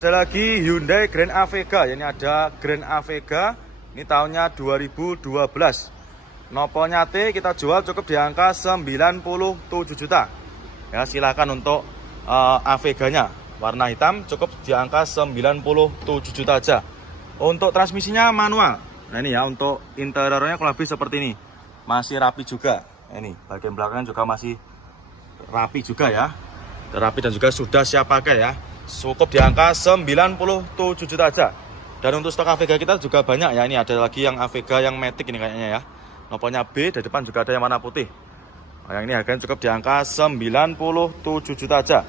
Ada lagi Hyundai Grand Avega, ini ada Grand Avega, ini tahunnya 2012. Nopolnya T kita jual cukup di angka 97 juta. Ya, silakan untuk Aveganya warna hitam cukup di angka 97 juta aja. Untuk transmisinya manual. Nah ini ya, untuk interiornya kurang lebih seperti ini. Masih rapi juga. Ini bagian belakangnya juga masih rapi juga ya. Rapi dan juga sudah siap pakai ya. Cukup di angka 97 juta aja. Dan untuk stok Avega kita juga banyak ya. Ini ada lagi yang Avega yang Matic ini kayaknya ya. Nopolnya B, dari depan juga ada yang warna putih. Nah, yang ini harganya cukup di angka 97 juta aja.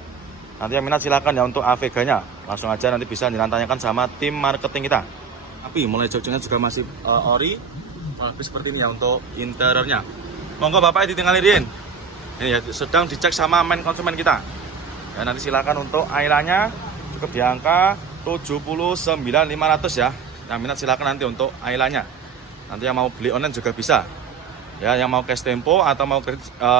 Nanti yang minat silakan ya untuk Aveganya. Langsung aja nanti bisa ditanyakan sama tim marketing kita. Tapi mulai joknya juga masih ori. Lebih seperti ini ya untuk interiornya. Monggo Bapak ditinggalin. Ini ya sedang dicek sama main konsumen kita. Ya, nanti silakan untuk Ailanya cukup di angka 79.500 ya. Yang minat silakan nanti untuk Ailanya. Nanti yang mau beli online juga bisa. Ya, yang mau cash tempo atau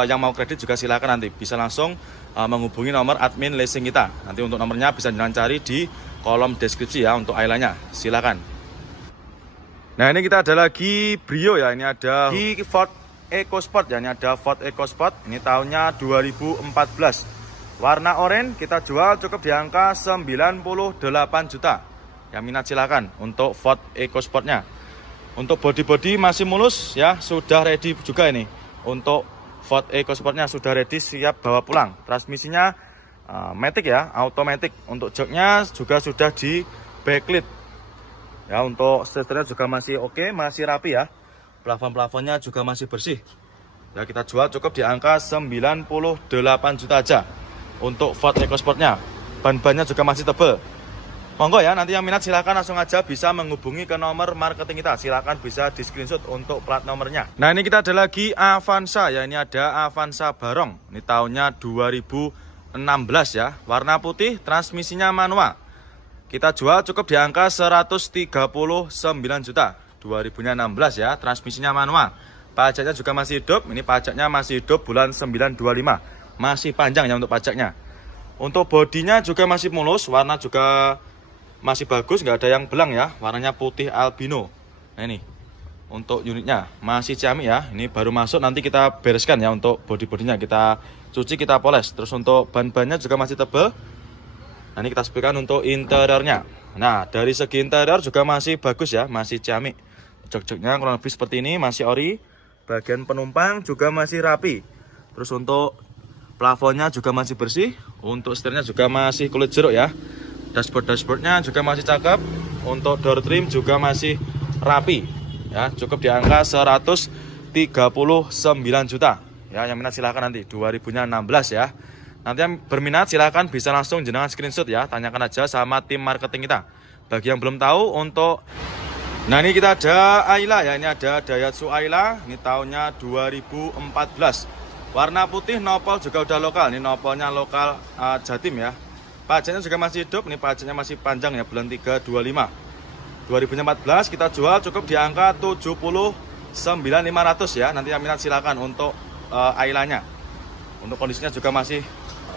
yang mau kredit juga silakan nanti bisa langsung menghubungi nomor admin leasing kita. Nanti untuk nomornya bisa cari di kolom deskripsi ya untuk Ailanya. Silakan. Nah, ini kita ada lagi Brio ya. Ini ada di Ford EcoSport ya. Ini ada Ford EcoSport. Ini tahunnya 2014. Warna oranye kita jual cukup di angka 98 juta. Yang minat silakan untuk Ford EcoSportnya. Untuk body masih mulus ya, sudah ready juga ini. Untuk Ford EcoSportnya sudah ready, siap bawa pulang. Transmisinya Matic ya, automatic. Untuk joknya juga sudah di backlit. Ya, untuk setirnya juga masih oke, masih rapi ya. Plafon-plafonnya juga masih bersih. Ya, kita jual cukup di angka 98 juta aja. Untuk Ford EcoSportnya, ban-bannya juga masih tebal. Monggo ya, nanti yang minat silakan langsung aja bisa menghubungi ke nomor marketing kita. Silakan bisa di screenshot untuk plat nomornya. Nah, ini kita ada lagi Avanza ya. Ini ada Avanza Barong. Ini tahunnya 2016 ya. Warna putih, transmisinya manual. Kita jual cukup di angka 139 juta. 2016 ya, transmisinya manual. Pajaknya juga masih hidup. Ini pajaknya masih hidup bulan 925. Masih panjang ya untuk pajaknya. Untuk bodinya juga masih mulus, warna juga masih bagus, nggak ada yang belang ya. Warnanya putih albino. Nah ini untuk unitnya masih ciamik ya. Ini baru masuk, nanti kita bereskan ya untuk bodinya. Kita cuci, kita poles. Terus untuk ban-bannya juga masih tebal. Nah ini kita sepikan untuk interiornya. Nah dari segi interior juga masih bagus ya, masih ciamik. Jok-joknya kurang lebih seperti ini, masih ori. Bagian penumpang juga masih rapi. Terus untuk plafonnya juga masih bersih. Untuk setirnya juga masih kulit jeruk ya. Dashboardnya juga masih cakep. Untuk door trim juga masih rapi ya. Cukup di angka 139 juta ya. Yang minat silahkan nanti 2016 ya. Nanti yang berminat silahkan bisa langsung jenengan screenshot ya. Tanyakan aja sama tim marketing kita. Bagi yang belum tahu untuk ini kita ada Ayla ya. Ini ada Daihatsu Ayla. Ini tahunnya 2014. Warna putih, nopol juga udah lokal. Ini nopolnya lokal Jatim ya. Pajaknya juga masih hidup. Ini pajaknya masih panjang ya, bulan 325. 2014 kita jual cukup di angka 79.500 ya. Nanti yang minat silakan untuk Ailanya. Untuk kondisinya juga masih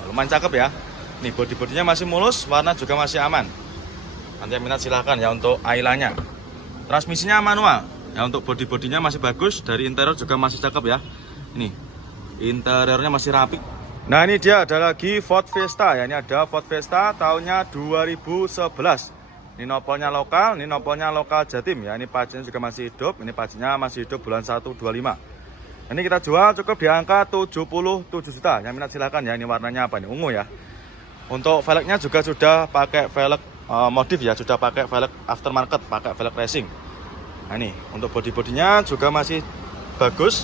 lumayan cakep ya. Nih bodinya masih mulus, warna juga masih aman. Nanti yang minat silakan ya untuk Ailanya. Transmisinya manual. Ya, untuk bodinya masih bagus, dari interior juga masih cakep ya. Ini interiornya masih rapi. Nah ini dia ada lagi Ford Fiesta ya. Ini ada Ford Fiesta tahunnya 2011. Ini nopolnya lokal, Jatim ya. Ini pajaknya juga masih hidup. Ini pajaknya masih hidup bulan 125. Ini kita jual cukup di angka 77 juta. Yang minat silakan ya. Ini warnanya apa nih? Ungu ya. Untuk velgnya juga sudah pakai velg modif ya. Sudah pakai velg aftermarket, pakai velg racing. Nah ini untuk bodinya juga masih bagus.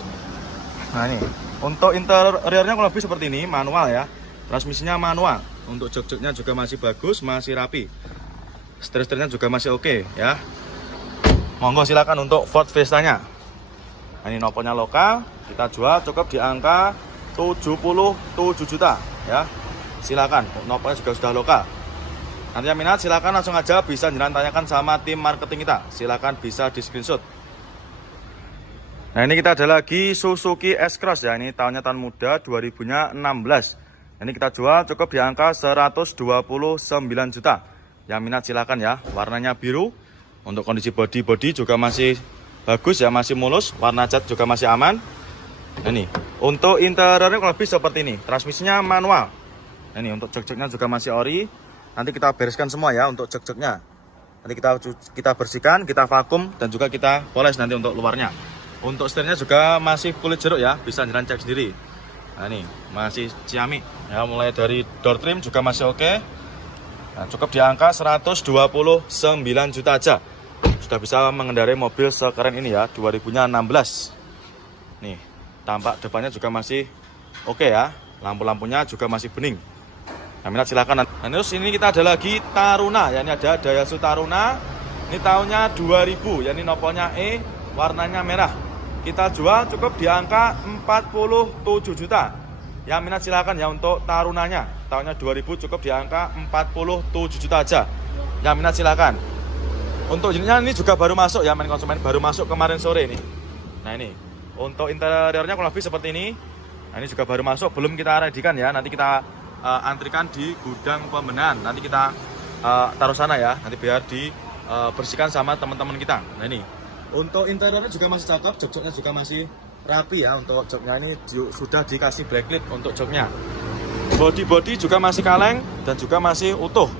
Nah ini untuk interiornya kurang lebih seperti ini, manual ya. Transmisinya manual. Untuk jok-joknya juga masih bagus, masih rapi. Setir-setirnya juga masih oke ya. Monggo silakan untuk Ford Fiesta-nya. Nah, ini nopolnya lokal, kita jual cukup di angka 77 juta ya. Silakan, nopolnya juga sudah lokal. Nanti yang minat silakan langsung aja bisa tanyakan sama tim marketing kita. Silakan bisa di screenshot. Nah ini kita ada lagi Suzuki S-Cross ya. Ini tahun muda 2016. Ini kita jual cukup di angka 129 juta. Yang minat silakan ya. Warnanya biru. Untuk kondisi bodi juga masih bagus ya, masih mulus. Warna cat juga masih aman. Nah, ini untuk interiornya kurang lebih seperti ini. Transmisinya manual. Nah, ini untuk jok-joknya juga masih ori. Nanti kita bereskan semua ya untuk jok-joknya. Nanti kita bersihkan, kita vakum, dan juga kita poles nanti untuk luarnya. Untuk setirnya juga masih kulit jeruk ya, bisa jalan cek sendiri. Nah, ini masih ciamik ya, mulai dari door trim juga masih oke. Nah, cukup di angka 129 juta aja. Sudah bisa mengendarai mobil sekeren ini ya, 2016. Nih, tampak depannya juga masih oke ya. Lampu-lampunya juga masih bening. Nah, minat silakan. Nah, terus ini kita ada lagi Taruna, ya ini ada Daihatsu Taruna. Ini tahunnya 2000, ya ini nopolnya E, warnanya merah. Kita jual cukup di angka 47 juta. Yang minat silakan ya untuk Tarunanya. Tahunnya 2000 cukup di angka 47 juta aja. Yang minat silakan. Untuk unitnya ini juga baru masuk ya, main konsumen baru masuk kemarin sore ini. Nah, ini untuk interiornya kurang lebih seperti ini. Nah, ini juga baru masuk, belum kita readykan ya. Nanti kita antrikan di gudang pembenahan. Nanti kita taruh sana ya. Nanti biar dibersihkan sama teman-teman kita. Nah, ini untuk interiornya juga masih cakep, jok-joknya juga masih rapi ya. Untuk joknya ini sudah dikasih blacklit untuk joknya. Body juga masih kaleng dan juga masih utuh.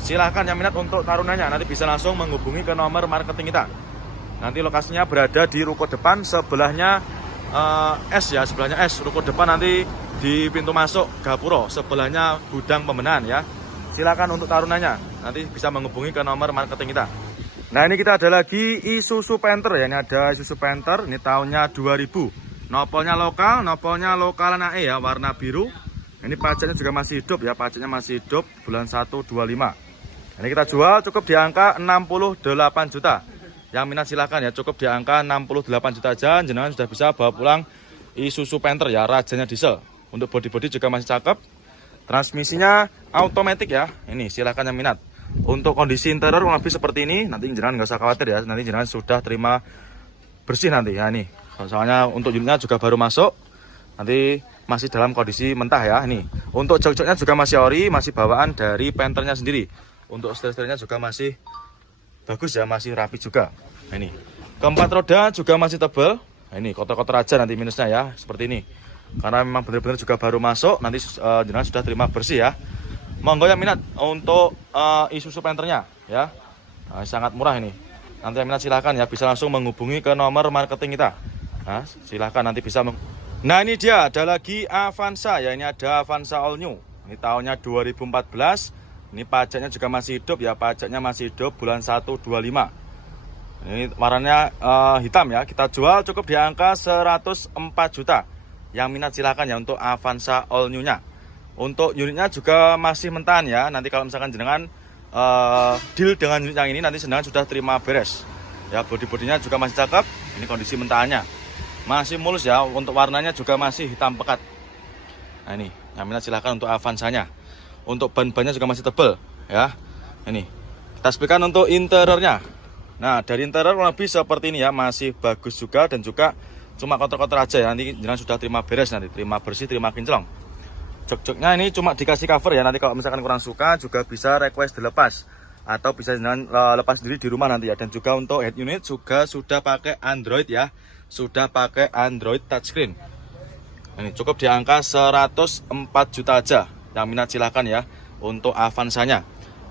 Silahkan yang minat untuk Tarunanya, nanti bisa langsung menghubungi ke nomor marketing kita. Nanti lokasinya berada di ruko depan, sebelahnya S ya, sebelahnya S. Ruko depan nanti di pintu masuk Gapuro, sebelahnya gudang pembenahan ya. Silakan untuk Tarunanya, nanti bisa menghubungi ke nomor marketing kita. Nah, ini kita ada lagi Isuzu Panther ya. Ini ada Isuzu Panther, ini tahunnya 2000. Nopolnya lokalan AE ya, warna biru. Ini pajaknya juga masih hidup ya, pajaknya masih hidup, bulan 1 25. Ini kita jual cukup di angka 68 juta. Yang minat silakan ya, cukup di angka 68 juta aja. Jenengan sudah bisa bawa pulang Isuzu Panther ya, rajanya diesel. Untuk bodi juga masih cakep. Transmisinya automatic ya. Ini silakan yang minat. Untuk kondisi interior kurang lebih seperti ini. Nanti jenengan nggak usah khawatir ya. Nanti jenengan sudah terima bersih nanti ya. Ini soalnya untuk unitnya juga baru masuk. Nanti masih dalam kondisi mentah ya. Ini untuk jok-joknya juga masih ori, masih bawaan dari Panthernya sendiri. Untuk setir-setirnya juga masih bagus ya, masih rapi juga. Nah, ini keempat roda juga masih tebal. Nah, ini kotor-kotor aja nanti minusnya ya, seperti ini. Karena memang benar-benar juga baru masuk, nanti jenengan sudah terima bersih ya. Monggo yang minat untuk Isuzu Panthernya ya. Nah, sangat murah ini. Nanti yang minat silahkan ya, bisa langsung menghubungi ke nomor marketing kita. Nah, silahkan nanti bisa Nah, ini dia ada lagi Avanza ya, ini ada Avanza All New. Ini tahunnya 2014. Ini pajaknya juga masih hidup ya, pajaknya masih hidup, bulan 1 25. Ini warnanya hitam ya. Kita jual cukup di angka 104 juta. Yang minat silakan ya untuk Avanza All New-nya. Untuk unitnya juga masih mentahan ya. Nanti kalau misalkan jenengan deal dengan unit yang ini, nanti jenengan sudah terima beres. Ya, bodi-bodinya juga masih cakep. Ini kondisi mentahannya. Masih mulus ya. Untuk warnanya juga masih hitam pekat. Nah, ini yang minat silakan untuk Avanza-nya. Untuk ban-bannya juga masih tebal ya. Ini kita sepikan untuk interiornya. Nah, dari interior lebih seperti ini ya, masih bagus juga dan juga cuma kotor-kotor aja ya. Nanti jangan sudah terima beres, nanti terima bersih, terima kinclong. Jok-joknya ini cuma dikasih cover ya. Nanti kalau misalkan kurang suka juga bisa request dilepas atau bisa jangan lepas sendiri di rumah nanti ya. Dan juga untuk head unit juga sudah pakai Android ya. Sudah pakai Android touchscreen. Ini cukup di angka 104 juta aja. Yang minat silahkan ya untuk Avanza-nya.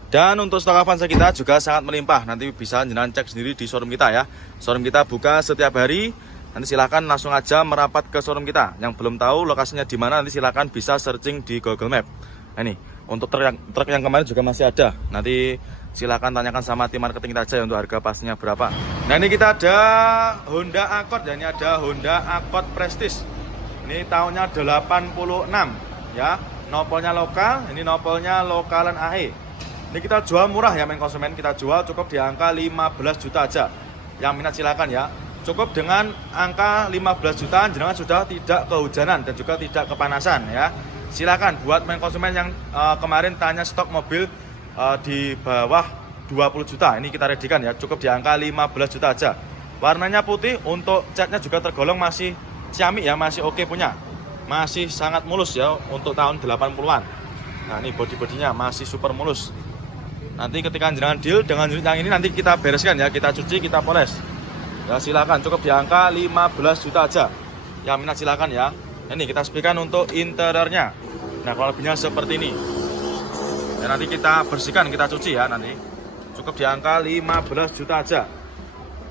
Dan untuk stok Avanza kita juga sangat melimpah. Nanti bisa jenengan cek sendiri di showroom kita ya. Showroom kita buka setiap hari. Nanti silahkan langsung aja merapat ke showroom kita. Yang belum tahu lokasinya di mana, nanti silahkan bisa searching di Google Map. Nah, ini untuk truk yang kemarin juga masih ada. Nanti silahkan tanyakan sama tim marketing kita aja untuk harga pastinya berapa. Nah, ini kita ada Honda Accord ya. Ini ada Honda Accord Prestige. Ini tahunnya 86 ya. Nopolnya lokal, ini nopolnya lokalan AE. Ini kita jual murah ya main konsumen, kita jual cukup di angka 15 juta aja. Yang minat silakan ya. Cukup dengan angka 15 juta jenengan sudah tidak kehujanan dan juga tidak kepanasan ya. Silakan buat main konsumen yang kemarin tanya stok mobil di bawah 20 juta. Ini kita readykan ya, cukup di angka 15 juta aja. Warnanya putih, untuk catnya juga tergolong masih ciamik ya, masih oke punya. Masih sangat mulus ya untuk tahun 80-an. Nah, ini bodi-bodinya masih super mulus. Nanti ketika jenengan deal dengan unit yang ini nanti kita bereskan ya, kita cuci, kita poles. Ya silakan, cukup di angka 15 juta aja. Yang minat silakan ya. Ini kita sepikan untuk interiornya. Nah, kalau lebihnya seperti ini. Ya, nanti kita bersihkan, kita cuci ya nanti. Cukup di angka 15 juta aja.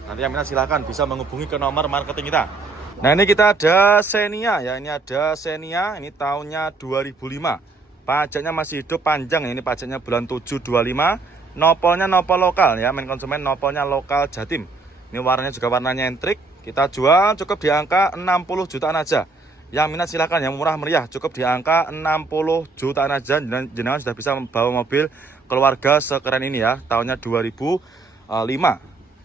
Nanti yang minat silakan bisa menghubungi ke nomor marketing kita. Nah, ini kita ada Xenia ya. Ini ada Xenia, ini tahunnya 2005. Pajaknya masih hidup panjang ya. Ini pajaknya bulan 7 25. Nopolnya nopol lokal ya. Main konsumen nopolnya lokal Jatim. Ini warnanya juga warna nyentrik. Kita jual cukup di angka 60 jutaan aja. Yang minat silakan, yang murah meriah cukup di angka 60 jutaan aja. Jenengan sudah bisa membawa mobil keluarga sekeren ini ya. Tahunnya 2005.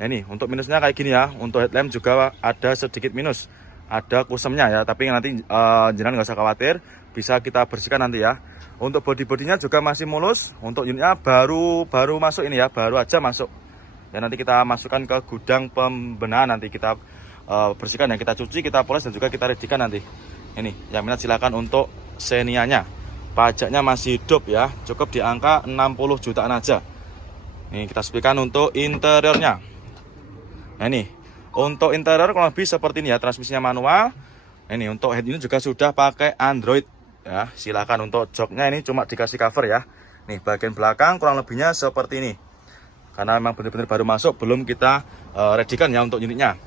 Ini untuk minusnya kayak gini ya. Untuk headlamp juga ada sedikit minus. Ada kusemnya ya. Tapi nanti jenengan nggak usah khawatir. Bisa kita bersihkan nanti ya. Untuk bodi-bodinya juga masih mulus. Untuk unitnya baru masuk ini ya. Baru aja masuk. Dan nanti kita masukkan ke gudang pembenahan. Nanti kita bersihkan ya. Kita cuci, kita poles dan juga kita readykan nanti. Ini yang minat silakan untuk Xenia-nya. Pajaknya masih hidup ya. Cukup di angka 60 jutaan aja. Ini kita sepikan untuk interiornya. Nah ini untuk interior kurang lebih seperti ini ya. Transmisinya manual. Ini untuk head ini juga sudah pakai Android ya. Silakan untuk joknya ini cuma dikasih cover ya. Nih bagian belakang kurang lebihnya seperti ini. Karena memang benar-benar baru masuk, belum kita readykan ya untuk unitnya.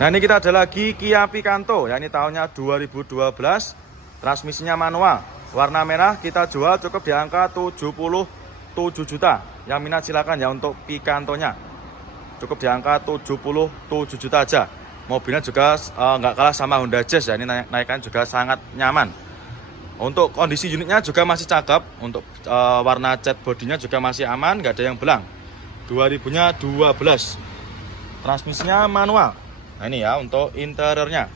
Nah, ini kita ada lagi Kia Picanto ya. Ini tahunnya 2012. Transmisinya manual. Warna merah kita jual cukup di angka 77 juta. Yang minat silakan ya untuk Picantonya. Cukup di angka 77 juta aja. Mobilnya juga nggak kalah sama Honda Jazz ya. Ini naikan juga sangat nyaman. Untuk kondisi unitnya juga masih cakep. Untuk warna cat bodinya juga masih aman, nggak ada yang belang. 2000-nya 12. Transmisinya manual. Nah ini ya untuk interiornya.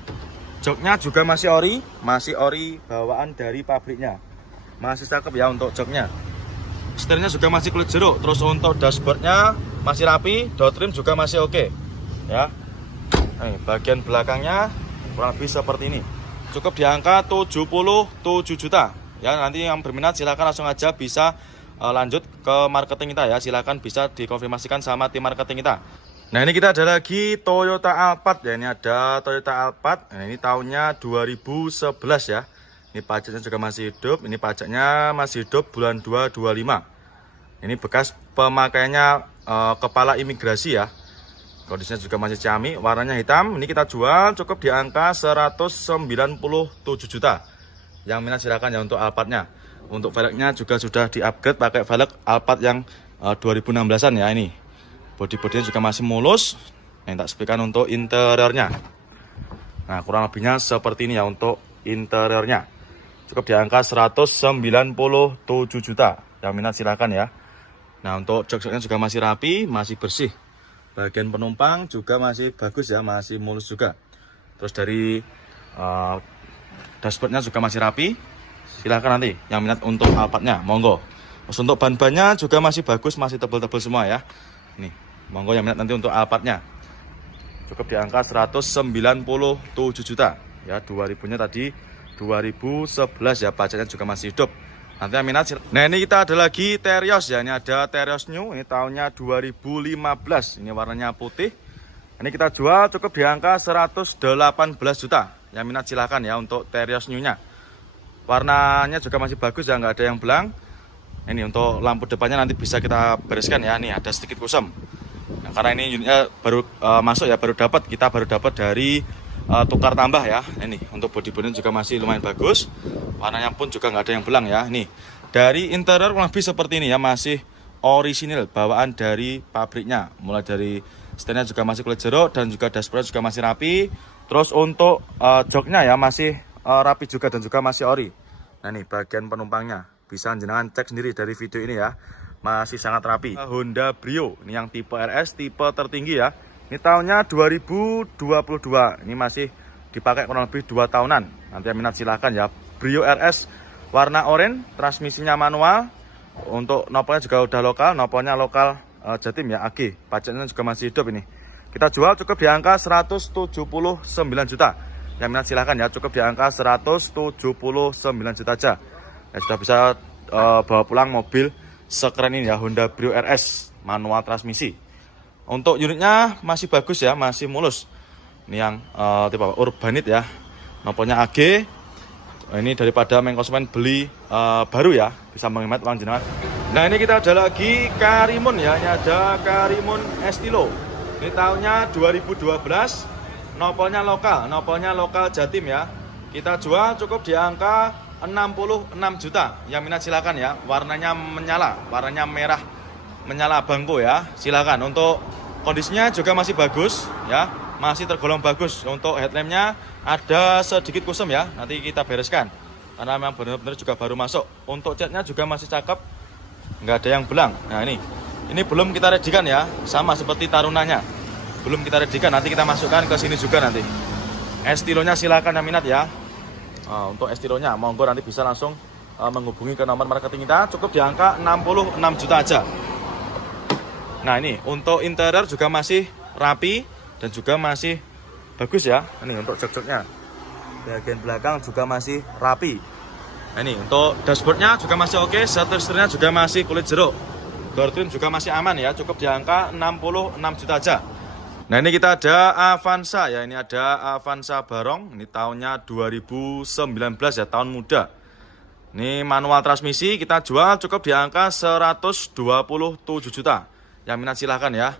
Joknya juga masih ori bawaan dari pabriknya. Masih cakep ya untuk joknya. Setirnya juga masih kulit jeruk. Terus untuk dashboardnya masih rapi, door trim juga masih oke. Ya. Nih, bagian belakangnya kurang lebih seperti ini. Cukup di angka 77 juta. Ya, nanti yang berminat silakan langsung aja bisa lanjut ke marketing kita ya. Silakan bisa dikonfirmasikan sama tim marketing kita. Nah, ini kita ada lagi Toyota Alphard ya. Ini ada Toyota Alphard. Nah, ini tahunnya 2011 ya. Ini pajaknya juga masih hidup. Ini pajaknya masih hidup bulan 2 25. Ini bekas pemakaiannya kepala imigrasi ya. Kondisinya juga masih ciami, warnanya hitam. Ini kita jual cukup di angka 197 juta. Yang minat silakan ya untuk Alphardnya. Untuk velgnya juga sudah di-upgrade pakai velg Alphard yang 2016-an ya ini. Bodi-bodinya juga masih mulus. Yang tak sepikan untuk interiornya. Nah, kurang lebihnya seperti ini ya untuk interiornya. Cukup di angka 197 juta. Yang minat silakan ya. Nah, untuk jok-joknya juga masih rapi, masih bersih. Bagian penumpang juga masih bagus ya, masih mulus juga. Terus dari dashboardnya juga masih rapi. Silahkan nanti yang minat untuk Alphardnya, monggo. Terus untuk ban-bannya juga masih bagus, masih tebal-tebal semua ya. Nih, monggo yang minat nanti untuk Alphardnya. Cukup di angka 197 juta. Ya, 2000-nya tadi 2011 ya, pajaknya juga masih hidup. Nanti yang minat. Nah, ini kita ada lagi Terios ya. Ini ada Terios New. Ini tahunnya 2015. Ini warnanya putih. Ini kita jual cukup di angka 118 juta. Yang minat silahkan ya untuk Terios New-nya. Warnanya juga masih bagus ya, nggak ada yang belang. Ini untuk lampu depannya nanti bisa kita bereskan ya. Nih ada sedikit kusam. Nah, karena ini unitnya baru masuk ya, kita baru dapat dari tukar tambah ya. Ini untuk bodi-bodinya juga masih lumayan bagus. Warnanya pun juga nggak ada yang belang ya. Nih dari interior kurang lebih seperti ini ya, masih orisinil bawaan dari pabriknya. Mulai dari setirnya juga masih kulit jeruk dan juga dashboard juga masih rapi. Terus untuk joknya ya masih rapi juga dan juga masih ori. Nah nih bagian penumpangnya bisa jenengan cek sendiri dari video ini ya, masih sangat rapi. Honda Brio ini yang tipe RS, tipe tertinggi ya. Ini tahunnya 2022. Ini masih dipakai kurang lebih 2 tahunan. Nanti yang minat silahkan ya. Brio RS warna oranye, transmisinya manual. Untuk nopolnya juga udah lokal, nopolnya lokal Jatim ya, AG. Pajaknya juga masih hidup ini. Kita jual cukup di angka 179 juta. Yang minat silahkan ya, cukup di angka 179 juta aja. Ya, sudah bisa bawa pulang mobil sekeren ini ya, Honda Brio RS manual transmisi. Untuk unitnya masih bagus ya, masih mulus. Ini yang tipe Urbanit ya, nomornya AG. Ini daripada konsumen beli baru ya, bisa menghemat uang jenengan. Nah ini kita ada lagi Karimun ya, ini ada Karimun Estilo. Ini tahunnya 2012. Nopolnya lokal Jatim ya. Kita jual cukup di angka 66 juta. Yang minat silakan ya. Warnanya menyala, warnanya merah menyala bangko ya. Silakan. Untuk kondisinya juga masih bagus ya, masih tergolong bagus. Untuk headlampnya ada sedikit kusam ya, nanti kita bereskan karena memang benar-benar juga baru masuk. Untuk catnya juga masih cakep, nggak ada yang belang. Nah ini belum kita redikan ya, sama seperti tarunanya. Belum kita redikan, nanti kita masukkan ke sini juga nanti. Estilonya silakan yang minat ya. Untuk estilonya monggo nanti bisa langsung menghubungi ke nomor marketing kita, cukup di angka 66 juta aja. Nah ini untuk interior juga masih rapi dan juga masih bagus ya. Ini untuk jok-joknya, bagian belakang juga masih rapi. Nah ini untuk dashboardnya juga masih oke, setirnya juga masih kulit jeruk, door trim juga masih aman ya, cukup di angka 66 juta aja. Nah ini kita ada Avanza ya, ini ada Avanza Barong, ini tahunnya 2019 ya, tahun muda. Ini manual transmisi, kita jual cukup di angka 127 juta. Yang minat silahkan ya.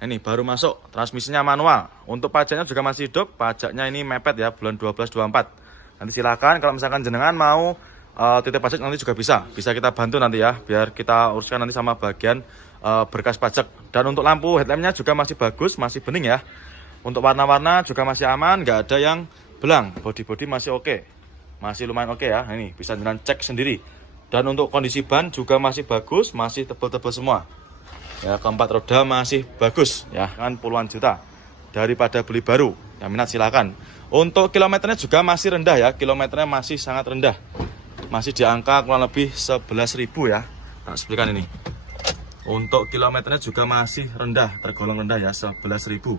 Ini baru masuk, transmisinya manual. Untuk pajaknya juga masih hidup, pajaknya ini mepet ya, bulan 12-24. Nanti silahkan kalau misalkan jenengan mau titip pajak nanti juga bisa kita bantu nanti ya, biar kita uruskan nanti sama bagian berkas pajak. Dan untuk lampu headlampnya juga masih bagus, masih bening ya. Untuk warna-warna juga masih aman, nggak ada yang belang. Body masih oke, masih lumayan oke ya. Ini bisa jenengan cek sendiri. Dan untuk kondisi ban juga masih bagus, masih tebal-tebal semua ya. Keempat roda masih bagus ya, kan puluhan juta daripada beli baru. Yang minat silakan. Untuk kilometernya juga masih rendah ya, kilometernya masih sangat rendah, masih di angka kurang lebih 11.000 ya. Nah seperti ini. Untuk kilometernya juga masih rendah, tergolong rendah ya, 11.000.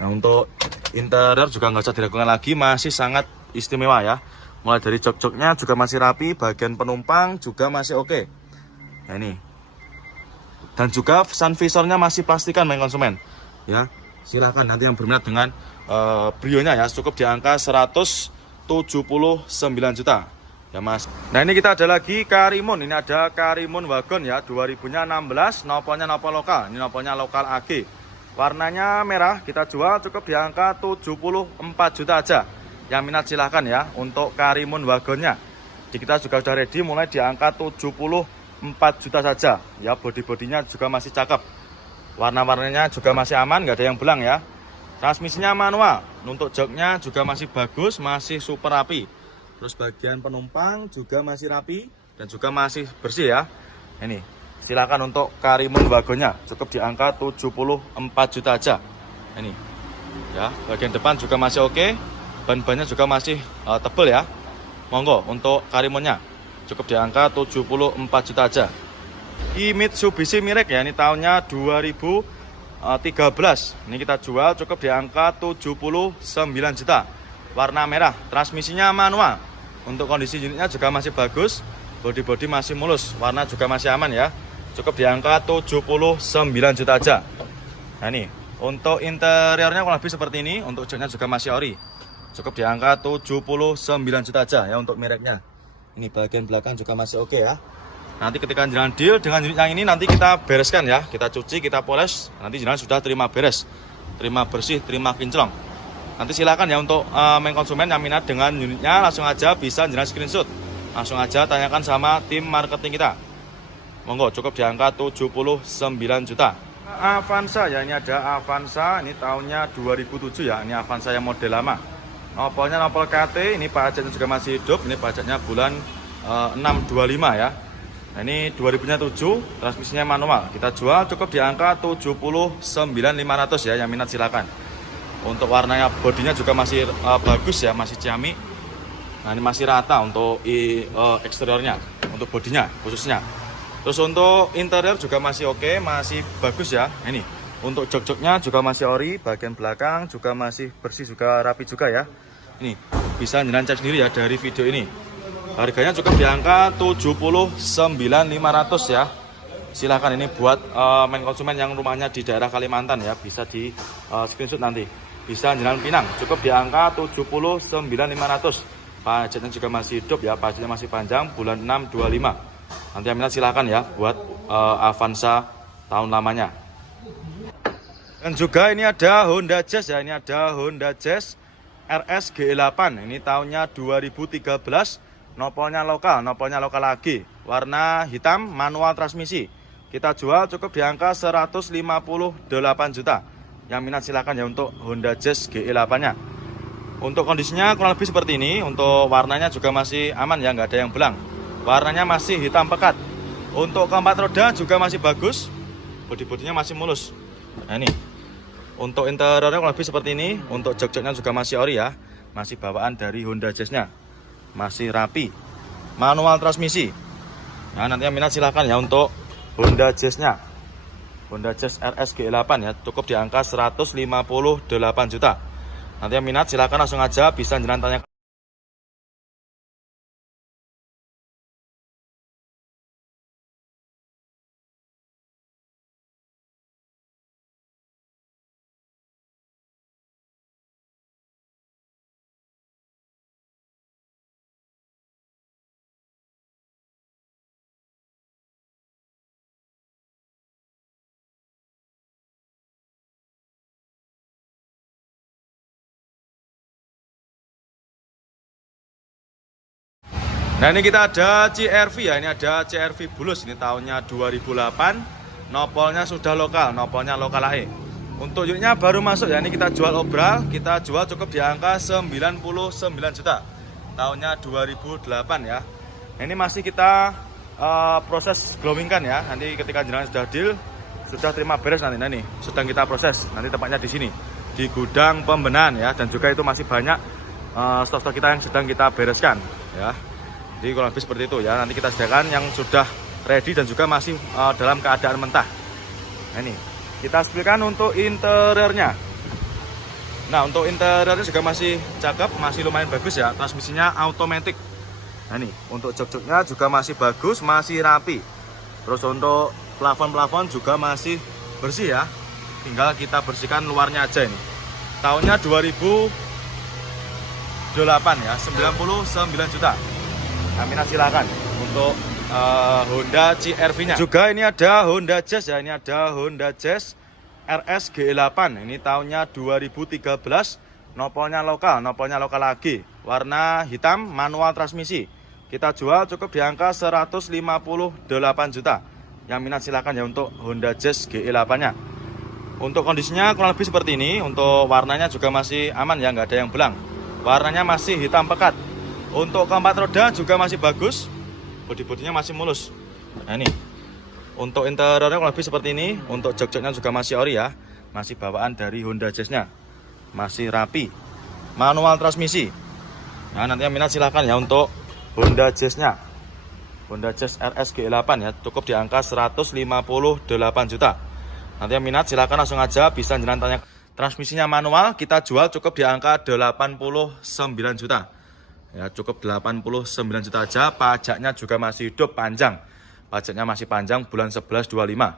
Nah untuk interior juga nggak usah diragukan lagi, masih sangat istimewa ya. Mulai dari jok-joknya juga masih rapi, bagian penumpang juga masih oke. Nah ini. Dan juga sun visornya masih pastikan konsumen ya. Silahkan nanti yang berminat dengan Brio-nya ya, cukup di angka 179 juta. Ya mas. Nah ini kita ada lagi Karimun. Ini ada Karimun Wagon ya, 2016. Nopolnya nopol lokal. Ini nopolnya lokal AG. Warnanya merah. Kita jual cukup di angka 74 juta aja. Yang minat silahkan ya. Untuk Karimun Wagonnya, di kita juga sudah ready mulai di angka 74 juta saja. Ya body-bodinya juga masih cakep. Warna-warnanya juga masih aman, nggak ada yang belang ya. Transmisinya manual. Untuk joknya juga masih bagus, masih super rapi. Terus bagian penumpang juga masih rapi dan juga masih bersih ya. Ini silakan untuk Karimun Wagonnya, cukup di angka 74 juta aja. Ini ya, bagian depan juga masih oke, ban-bannya juga masih tebal ya. Monggo untuk Karimunnya, cukup di angka 74 juta aja. Ini Mitsubishi Mirage ya, ini tahunnya 2013. Ini kita jual cukup di angka 79 juta. Warna merah, transmisinya manual. Untuk kondisi unitnya juga masih bagus, body masih mulus, warna juga masih aman ya. Cukup di angka 79 juta aja. Nah ini, untuk interiornya kurang lebih seperti ini. Untuk joknya juga masih ori. Cukup di angka 79 juta aja ya untuk mereknya. Ini bagian belakang juga masih oke ya. Nanti ketika jenengan deal dengan unit yang ini, nanti kita bereskan ya. Kita cuci, kita poles, nanti jenengan sudah terima beres, terima bersih, terima kinclong. Nanti silakan ya untuk konsumen yang minat dengan unitnya, langsung aja bisa jenengan screenshot. Langsung aja tanyakan sama tim marketing kita. Monggo, cukup di angka 79 juta. Avanza ya, ini ada Avanza, ini tahunnya 2007 ya. Ini Avanza yang model lama. Nopolnya nopol KT, ini pajaknya juga masih hidup. Ini pajaknya bulan 625 ya. Nah ini 2007, transmisinya manual. Kita jual cukup di angka 79.500 ya, yang minat silakan. Untuk warnanya, bodinya juga masih bagus ya, masih ciamik. Nah ini masih rata untuk eksteriornya, untuk bodinya khususnya. Terus untuk interior juga masih oke, masih bagus ya. Ini untuk jok-joknya juga masih ori, bagian belakang juga masih bersih, juga rapi juga ya. Ini bisa jenengan cek sendiri ya dari video ini. Harganya cukup di angka 79.500 ya. Silahkan, ini buat main konsumen yang rumahnya di daerah Kalimantan ya, bisa di screenshot nanti. Bisa Jalan Pinang, cukup di angka 79.500. Pajaknya juga masih hidup ya, pajaknya masih panjang, bulan 6 25. Nanti yang minat silahkan ya, buat Avanza tahun lamanya. Dan juga ini ada Honda Jazz ya, ini ada Honda Jazz RS GE8. Ini tahunnya 2013, nopolnya lokal lagi. Warna hitam, manual transmisi. Kita jual cukup di angka 158 juta. Yang minat silahkan ya untuk Honda Jazz GE8-nya. Untuk kondisinya kurang lebih seperti ini. Untuk warnanya juga masih aman ya, nggak ada yang belang. Warnanya masih hitam pekat. Untuk keempat roda juga masih bagus. Bodi-bodinya masih mulus. Nah ini. Untuk interiornya kurang lebih seperti ini. Untuk jok-joknya juga masih ori ya. Masih bawaan dari Honda Jazz-nya. Masih rapi. Manual transmisi. Nah nanti yang minat silahkan ya untuk Honda Jazz-nya. Honda Jazz RS GE8 ya. Cukup di angka 158 juta. Nanti yang minat silahkan langsung aja, bisa jangan tanya. Nah ini kita ada CR-V ya, ini ada CR-V Bulus, ini tahunnya 2008, nopolnya sudah lokal, nopolnya lokal AE. Untuk unitnya baru masuk ya, ini kita jual obral, kita jual cukup di angka 99 juta, tahunnya 2008 ya. Nah, ini masih kita proses glowing kan ya, nanti ketika jenengan sudah deal, sudah terima beres nanti, nah ini sedang kita proses, nanti tempatnya di sini, di gudang pembenahan ya, dan juga itu masih banyak stok-stok kita yang sedang kita bereskan ya. Jadi kurang lebih seperti itu ya, nanti kita sediakan yang sudah ready dan juga masih dalam keadaan mentah. Nah ini, kita spill-kan untuk interiornya. Nah untuk interiornya juga masih cakep, masih lumayan bagus ya, transmisinya automatic. Nah ini, untuk jok-joknya juga masih bagus, masih rapi. Terus untuk plafon-plafon juga masih bersih ya, tinggal kita bersihkan luarnya aja ini. Tahunnya 2008 ya, 99 juta. Minat silakan untuk Honda CR-V-nya. Juga ini ada Honda Jazz ya, ini ada Honda Jazz RS GE8. Ini tahunnya 2013, nopolnya lokal lagi. Warna hitam, manual transmisi. Kita jual cukup di angka 158 juta. Yang minat silakan ya untuk Honda Jazz GE8-nya. Untuk kondisinya kurang lebih seperti ini. Untuk warnanya juga masih aman ya, nggak ada yang belang. Warnanya masih hitam pekat. Untuk keempat roda juga masih bagus, bodi-bodinya masih mulus. Nah ini, untuk interiornya kurang lebih seperti ini. Untuk jok-joknya juga masih ori ya, masih bawaan dari Honda Jazz-nya, masih rapi, manual transmisi. Nah nanti yang minat silahkan ya untuk Honda Jazz-nya, Honda Jazz RS GE8 ya, cukup di angka 158 juta. Nanti yang minat silahkan langsung aja, bisa jangan tanya. Transmisinya manual, kita jual cukup di angka 89 juta. Ya cukup 89 juta aja, pajaknya juga masih hidup panjang. Pajaknya masih panjang, bulan 11 25.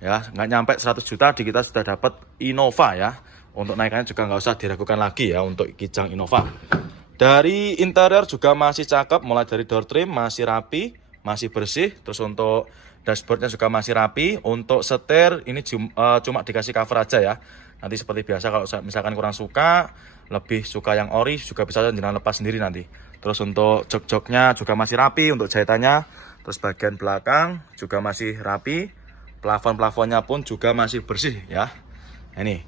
Ya, nggak nyampe 100 juta di kita sudah dapat Innova ya. Untuk naikannya juga nggak usah diragukan lagi ya untuk Kijang Innova. Dari interior juga masih cakep, mulai dari door trim masih rapi, masih bersih. Terus untuk dashboardnya juga masih rapi. Untuk setir ini cuma dikasih cover aja ya. Nanti seperti biasa kalau misalkan kurang suka, lebih suka yang ori, juga bisa jangan lepas sendiri nanti. Terus untuk jok-joknya juga masih rapi untuk jahitannya. Terus bagian belakang juga masih rapi. Plafon-plafonnya pun juga masih bersih ya. Ini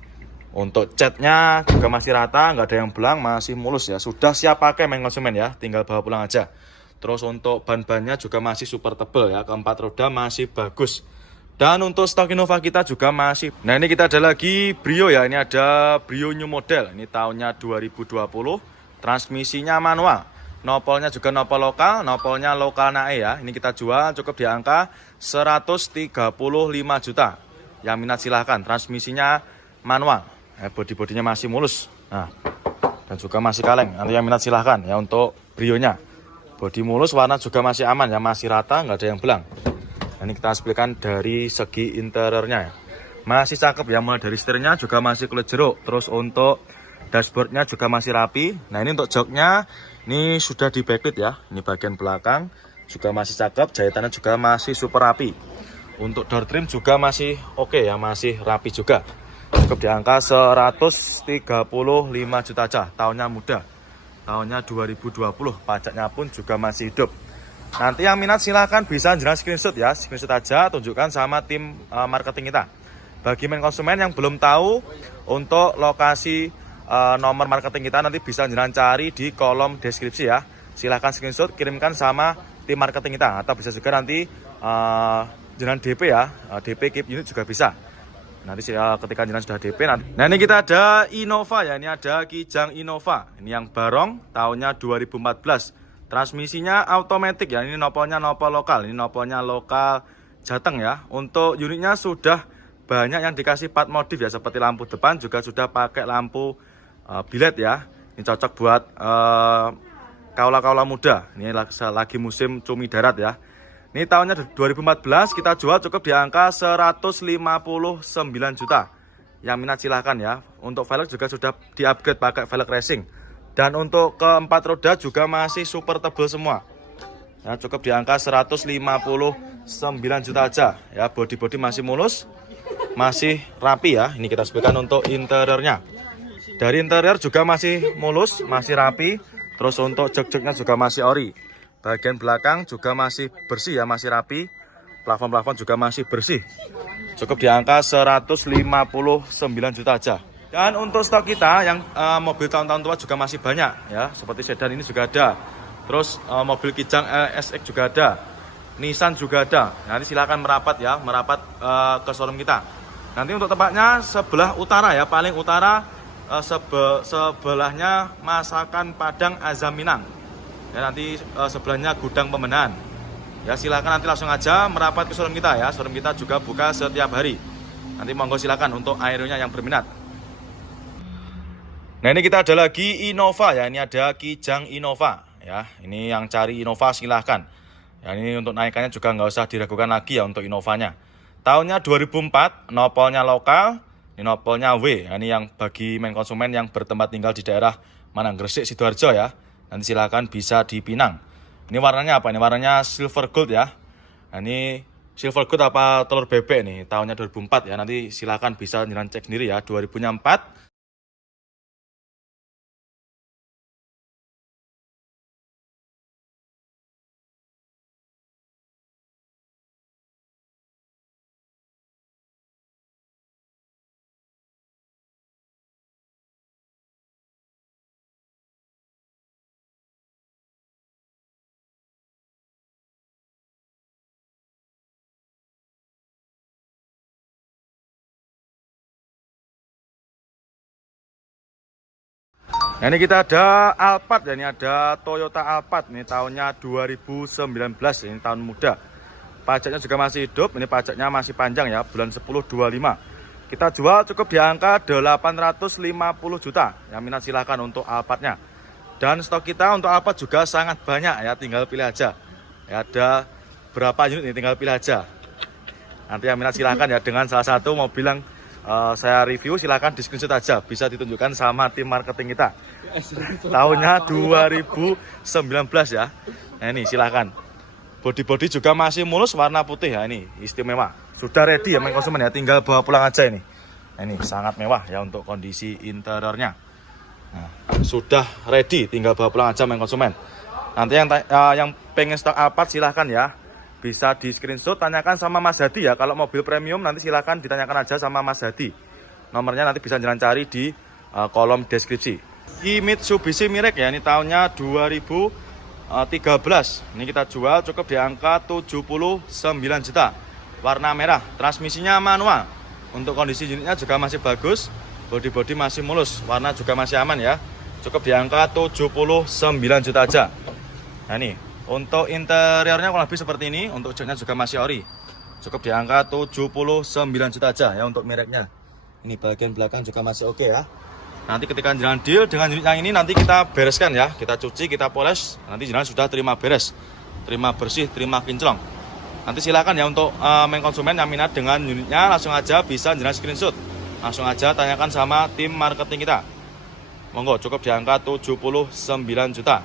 untuk catnya juga masih rata, nggak ada yang belang, masih mulus ya. Sudah siap pakai main konsumen ya, tinggal bawa pulang aja. Terus untuk ban-bannya juga masih super tebal ya, keempat roda masih bagus. Dan untuk stok Innova kita juga masih. Nah ini kita ada lagi Brio ya, ini ada Brio new model. Ini tahunnya 2020, transmisinya manual. Nopolnya juga nopol lokal, nopolnya lokal nae ya. Ini kita jual cukup di angka 135 juta. Yang minat silahkan, transmisinya manual. Bodi-bodinya masih mulus. Nah, dan juga masih kaleng. Nanti yang minat silahkan ya untuk Brio-nya. Bodi mulus, warna juga masih aman ya, masih rata, nggak ada yang belang. Ini kita aspilkan dari segi interiornya ya. Masih cakep ya, mulai dari setirnya juga masih kulit jeruk. Terus untuk dashboardnya juga masih rapi. Nah ini untuk joknya, ini sudah di backlit ya. Ini bagian belakang juga masih cakep, jahitannya juga masih super rapi. Untuk door trim juga masih oke ya, masih rapi juga. Cukup di angka 135 juta aja, tahunnya muda. Tahunnya 2020, pajaknya pun juga masih hidup. Nanti yang minat silahkan bisa jenengan screenshot ya, screenshot aja, tunjukkan sama tim marketing kita. Bagi main konsumen yang belum tahu untuk lokasi nomor marketing kita, nanti bisa jenengan cari di kolom deskripsi ya. Silahkan screenshot, kirimkan sama tim marketing kita, atau bisa juga nanti jenengan DP ya, DP keep unit juga bisa. Nanti ketika jenengan sudah DP nanti. Nah ini kita ada Innova ya, ini ada Kijang Innova. Ini yang barong, tahunnya 2014. Transmisinya automatic ya, ini nopolnya nopol lokal, ini nopolnya lokal Jateng ya. Untuk unitnya sudah banyak yang dikasih part modif ya, seperti lampu depan juga sudah pakai lampu bilet ya. Ini cocok buat kaula-kaula muda. Ini lagi musim cumi darat ya. Ini tahunnya 2014, kita jual cukup di angka 159 juta. Yang minat silahkan ya. Untuk velg juga sudah di-upgrade pakai velg racing. Dan untuk keempat roda juga masih super tebal semua. Ya, cukup di angka 159 juta aja. Ya, body-body masih mulus, masih rapi ya. Ini kita sebutkan untuk interiornya. Dari interior juga masih mulus, masih rapi. Terus untuk jok-joknya juga masih ori. Bagian belakang juga masih bersih ya, masih rapi. Plafon-plafon juga masih bersih. Cukup di angka 159 juta aja. Dan untuk stok kita yang mobil tahun-tahun tua juga masih banyak ya. Seperti sedan ini juga ada. Terus mobil Kijang SX juga ada. Nissan juga ada. Nanti silakan merapat ya, merapat ke showroom kita. Nanti untuk tempatnya sebelah utara ya, paling utara sebelahnya Masakan Padang Azam Minang. Ya, nanti sebelahnya Gudang Pemenahan. Ya silakan nanti langsung aja merapat ke showroom kita ya. Showroom kita juga buka setiap hari. Nanti monggo silakan untuk aeronya yang berminat. Nah ini kita ada lagi Innova ya. Ini ada Kijang Innova ya. Ini yang cari Innova silahkan. Ya ini untuk naikannya juga nggak usah diragukan lagi ya untuk Innovanya. Tahunnya 2004, nopolnya lokal. Ini nopolnya W. Ini yang bagi main konsumen yang bertempat tinggal di daerah Manang Gresik, Sidoarjo ya. Nanti silakan bisa dipinang. Ini warnanya apa? Ini warnanya silver gold ya. Nah, ini silver gold apa telur bebek nih. Tahunnya 2004 ya. Nanti silakan bisa jalan cek sendiri ya. 2004. Nah ini kita ada Alphard ya, ini ada Toyota Alphard, ini tahunnya 2019, ini tahun muda. Pajaknya juga masih hidup, ini pajaknya masih panjang ya, bulan 10-25. Kita jual cukup di angka 850 juta, yang minat silahkan untuk Alphardnya. Dan stok kita untuk Alphard juga sangat banyak ya, tinggal pilih aja. Ya, ada berapa unit ini, tinggal pilih aja. Nanti yang minat silahkan ya, dengan salah satu mobil yang saya review silahkan di screenshot aja, bisa ditunjukkan sama tim marketing kita. Tahunnya 2019 ya. Nah ini silahkan. Body-body juga masih mulus, warna putih ya, ini istimewa. Sudah ready ya main konsumen ya, tinggal bawa pulang aja ini. Nah, ini sangat mewah ya untuk kondisi interiornya. Nah, sudah ready, tinggal bawa pulang aja main konsumen. Nanti yang pengen stok Alphard silahkan ya. Bisa di screenshot, tanyakan sama Mas Hadi ya. Kalau mobil premium nanti silahkan ditanyakan aja sama Mas Hadi. Nomornya nanti bisa jalan cari di kolom deskripsi. Ini Mitsubishi Mirage ya, ini tahunnya 2013. Ini kita jual cukup di angka 79 juta. Warna merah, transmisinya manual. Untuk kondisi unitnya juga masih bagus. Body-body masih mulus, warna juga masih aman ya. Cukup di angka 79 juta aja. Nah ini untuk interiornya kurang lebih seperti ini. Untuk joknya juga masih ori. Cukup di angka 79 juta aja ya untuk mereknya. Ini bagian belakang juga masih oke ya. Nanti ketika jalan deal dengan unit yang ini nanti kita bereskan ya. Kita cuci, kita poles. Nanti jalan sudah terima beres, terima bersih, terima kinclong. Nanti silakan ya untuk main konsumen yang minat dengan unitnya, langsung aja bisa jenazah screenshot. Langsung aja tanyakan sama tim marketing kita. Monggo, cukup di angka 79 juta.